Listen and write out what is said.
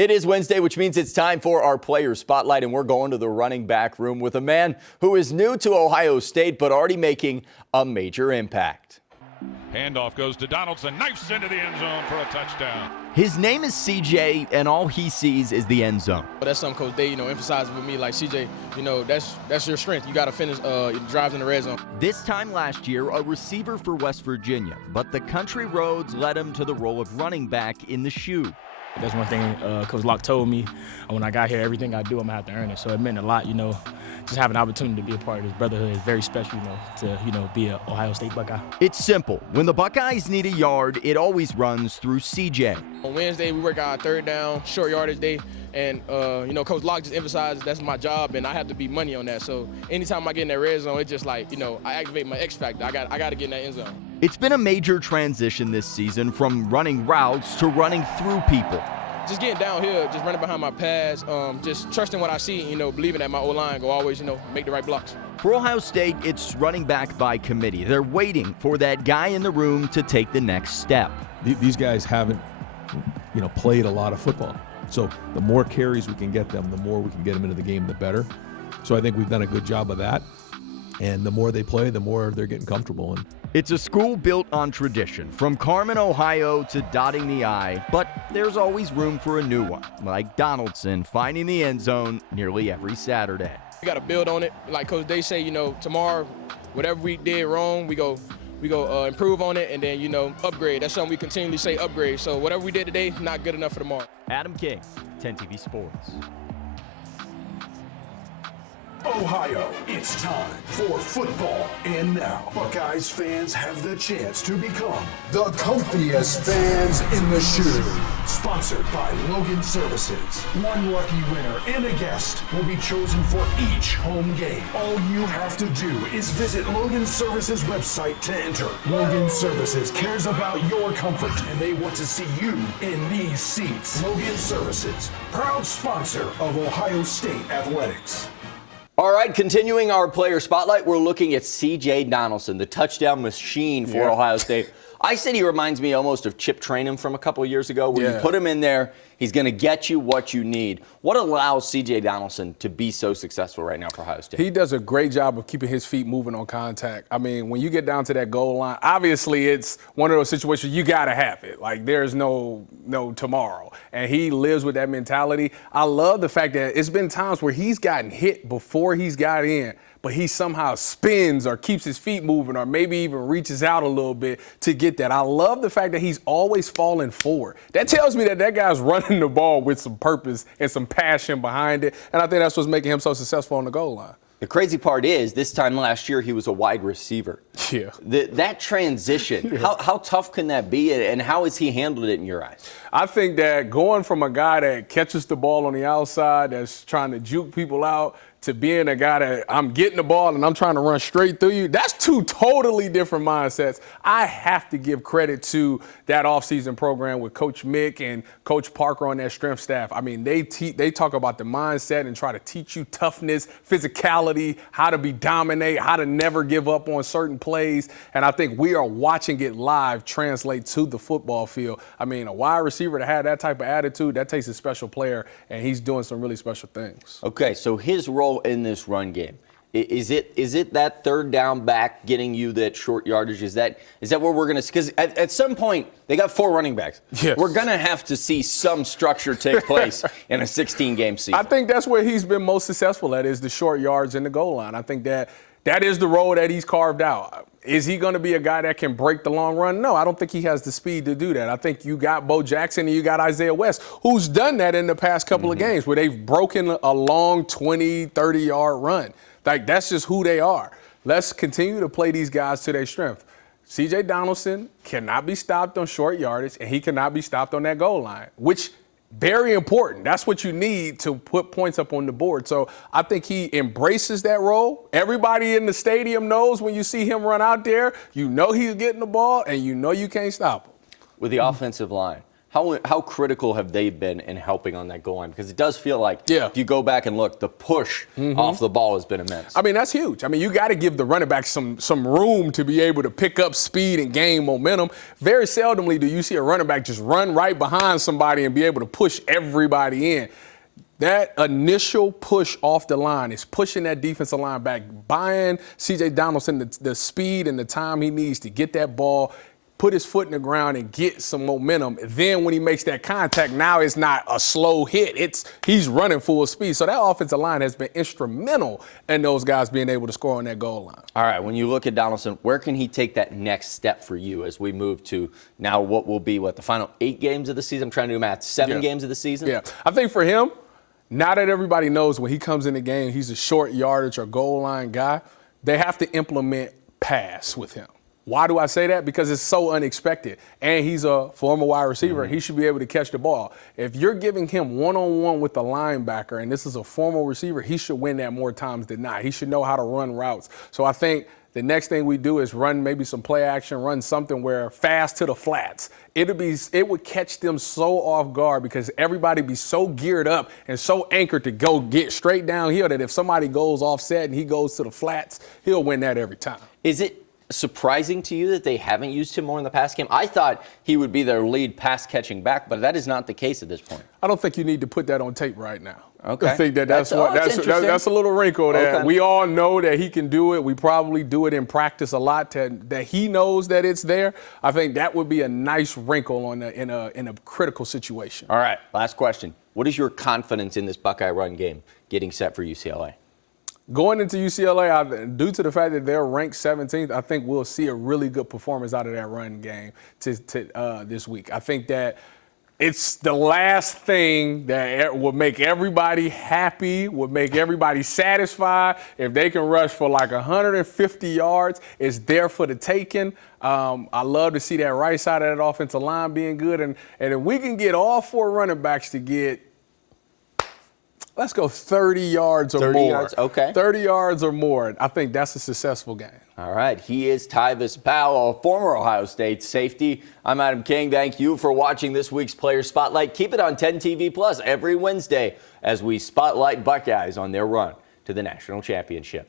It is Wednesday, which means it's time for our player spotlight, and we're going to the running back room with a man who is new to Ohio State but already making a major impact. Handoff goes to Donaldson, knifes into the end zone for a touchdown. His name is CJ, and all he sees is the end zone. That's something Coach Day, emphasizes with me, like, CJ, that's your strength. You got to finish drives in the red zone. This time last year, a receiver for West Virginia, but the country roads led him to the role of running back in the shoe. That's one thing Coach Locke told me. When I got here, everything I do, I'm going to have to earn it. So it meant a lot, just having an opportunity to be a part of this brotherhood is very special, to be an Ohio State Buckeye. It's simple. When the Buckeyes need a yard, it always runs through CJ. On Wednesday, we work out third down, short yardage day. And, Coach Locke just emphasized that's my job, and I have to be money on that. So anytime I get in that red zone, it's just like, I activate my X factor. I got to get in that end zone. It's been a major transition this season from running routes to running through people. Just getting downhill, just running behind my pads, just trusting what I see, believing that my O-line will always, make the right blocks. For Ohio State, it's running back by committee. They're waiting for that guy in the room to take the next step. These guys haven't, played a lot of football. So the more carries we can get them, the more we can get them into the game, the better. So I think we've done a good job of that. And the more they play, the more they're getting comfortable. It's a school built on tradition, from Carmen, Ohio to dotting the I, but there's always room for a new one, like Donaldson finding the end zone nearly every Saturday. We got to build on it. Like Coach Day say, tomorrow, whatever we did wrong, we go improve on it and then, upgrade. That's something we continually say, upgrade. So whatever we did today, not good enough for tomorrow. Adam King, 10 TV Sports. Ohio, it's time for football. And now, Buckeyes fans have the chance to become the comfiest fans in the shoe. Sponsored by Logan Services. One lucky winner and a guest will be chosen for each home game. All you have to do is visit Logan Services website to enter. Logan Services cares about your comfort, and they want to see you in these seats. Logan Services, proud sponsor of Ohio State Athletics. All right, continuing our player spotlight, we're looking at CJ Donaldson, the touchdown machine for Ohio State. I said he reminds me almost of Chip Trayanum from a couple of years ago, where you put him in there, he's going to get you what you need. What allows CJ Donaldson to be so successful right now for Ohio State? He does a great job of keeping his feet moving on contact. I mean, when you get down to that goal line, obviously it's one of those situations you got to have it. Like, there's no tomorrow. And he lives with that mentality. I love the fact that it's been times where he's gotten hit before he's got in, but he somehow spins or keeps his feet moving or maybe even reaches out a little bit to get that. I love the fact that he's always falling forward. That tells me that guy's running the ball with some purpose and some passion behind it, and I think that's what's making him so successful on the goal line. The crazy part is, this time last year, he was a wide receiver. Yeah. That transition, how tough can that be, and how has he handled it in your eyes? I think that going from a guy that catches the ball on the outside, that's trying to juke people out, to being a guy that I'm getting the ball and I'm trying to run straight through you, that's two totally different mindsets. I have to give credit to that offseason program with Coach Mick and Coach Parker on that strength staff. I mean, they talk about the mindset and try to teach you toughness, physicality, how to be dominate, how to never give up on certain plays. And I think we are watching it live translate to the football field. I mean, a wide receiver to have that type of attitude, that takes a special player, and he's doing some really special things. Okay, so his role in this run game, is it that third down back getting you that short yardage? Is that where we're going to – because at some point, they got 4 running backs. Yes. We're going to have to see some structure take place in a 16-game season. I think that's where he's been most successful at, is the short yards and the goal line. I think that is the role that he's carved out. Is he going to be a guy that can break the long run? No, I don't think he has the speed to do that. I think you got Bo Jackson and you got Isaiah West, who's done that in the past couple of games, where they've broken a long 20, 30-yard run. Like, that's just who they are. Let's continue to play these guys to their strength. CJ Donaldson cannot be stopped on short yardage, and he cannot be stopped on that goal line, which very important. That's what you need to put points up on the board. So I think he embraces that role. Everybody in the stadium knows when you see him run out there, you know he's getting the ball, and you know you can't stop him. With the offensive line, How critical have they been in helping on that goal line? Because it does feel like Yeah. if you go back and look, the push off the ball has been immense. I mean, that's huge. I mean, you got to give the running back some room to be able to pick up speed and gain momentum. Very seldomly do you see a running back just run right behind somebody and be able to push everybody in. That initial push off the line is pushing that defensive line back, buying CJ Donaldson the speed and the time he needs to get that ball, put his foot in the ground and get some momentum. Then when he makes that contact, now it's not a slow hit. He's running full speed. So that offensive line has been instrumental in those guys being able to score on that goal line. All right, when you look at Donaldson, where can he take that next step for you as we move to now what will be, the final 8 games of the season? I'm trying to do math. 7 games of the season? Yeah. I think for him, now that everybody knows when he comes in the game, he's a short yardage or goal line guy, they have to implement pass with him. Why do I say that? Because it's so unexpected. And he's a former wide receiver. He should be able to catch the ball. If you're giving him one-on-one with the linebacker, and this is a former receiver, he should win that more times than not. He should know how to run routes. So I think the next thing we do is run maybe some play action, run something where fast to the flats. It would catch them so off guard because everybody be so geared up and so anchored to go get straight downhill that if somebody goes offset and he goes to the flats, he'll win that every time. Is it surprising to you that they haven't used him more in the pass game? I thought he would be their lead pass-catching back, but that is not the case at this point. I don't think you need to put that on tape right now. Okay. I think that's a little wrinkle there. Okay. We all know that he can do it. We probably do it in practice a lot that he knows that it's there. I think that would be a nice wrinkle in a critical situation. All right, last question. What is your confidence in this Buckeye run game getting set for UCLA? Going into UCLA, due to the fact that they're ranked 17th, I think we'll see a really good performance out of that run game this week. I think that it's the last thing that would make everybody happy, would make everybody satisfied. If they can rush for like 150 yards, it's there for the taking. I love to see that right side of that offensive line being good. And if we can get all 4 running backs to get, let's go 30 yards or 30 more. yards, okay. 30 yards or more. I think that's a successful game. All right, he is Tyvis Powell, former Ohio State safety. I'm Adam King. Thank you for watching this week's Player Spotlight. Keep it on 10 TV Plus every Wednesday as we spotlight Buckeyes on their run to the national championship.